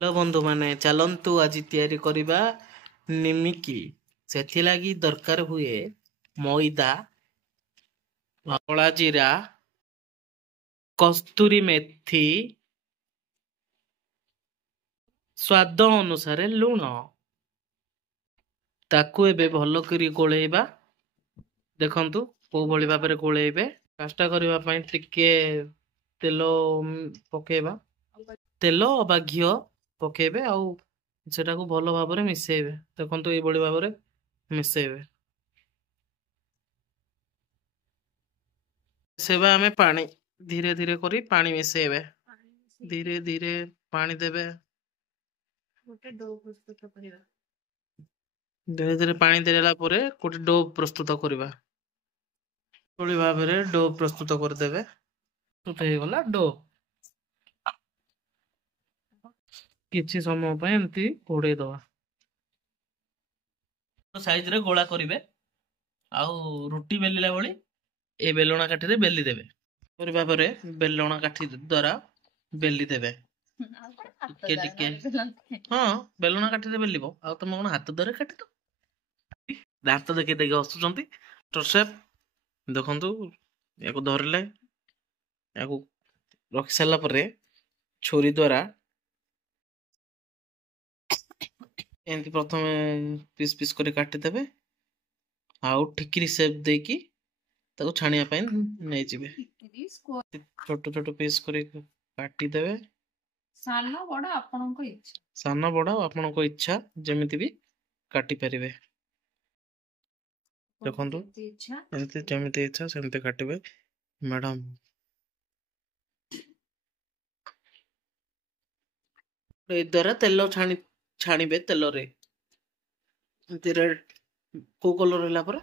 hello बंधु माने चलंतु आज तैयारी करिबा निमिकी सेथिलागी दरकार हुए मैदा धवला जीरा कस्तूरी मेथी स्वाद अनुसार लुण ताकू एबे भलो करी गोळेइबा देखंतु को भली भाबरे गोळेइबे काष्टा करिबा पई टिके तेलो पकेइबा तेलो बा घियो पकेइबे आउ सेटाକୁ ଭଲ ଭାବରେ ମିଶେଇବେ ଦେଖନ୍ତୁ ଏଇ ଭଳି ଭାବରେ ମିଶେଇବେ सेवा हमें पानी धीरे धीरे करी पानी मिसेइबे धीरे धीरे पानी देबे धीरे धीरे पानी देला परे गोटे डो प्रस्तुत करबा थोड़ी भाबरे डो प्रस्तुत कर देबे प्रस्तुत हे गला डो किछि समय पे एंती घोड़े दवा साइज रे गोला करिवे आउ रोटी बेलिला भली ए बेलणा काठी रे बेली देबे परि भाबरे बेलणा काठी द्वारा बेली देबे टिके टिके हां बेलणा काठी रे बेलिबो आ तम कोन हाथ द्वारा काटी दो दांत देखि देखि हसुचंती टरसेप देखंतु याको धरले याको रखि साला परे छोरी द्वारा एंती प्रथमे पीस पीस करे काटी देबे आउ ठिकरी शेप देकी ताको छानिया पई नै जिवे छोटो छोटो पीस करे काटी देबे सानो बड़ा आपनको इच्छा सानो बड़ा आपनको इच्छा जेमिति भी काटी परिबे देखंतु एंती जेमिति इच्छा सेमिति काटिबे मैडम ए द्वारा तेलो छाणीबे तेलो रे एंती रेड को कलर होला पर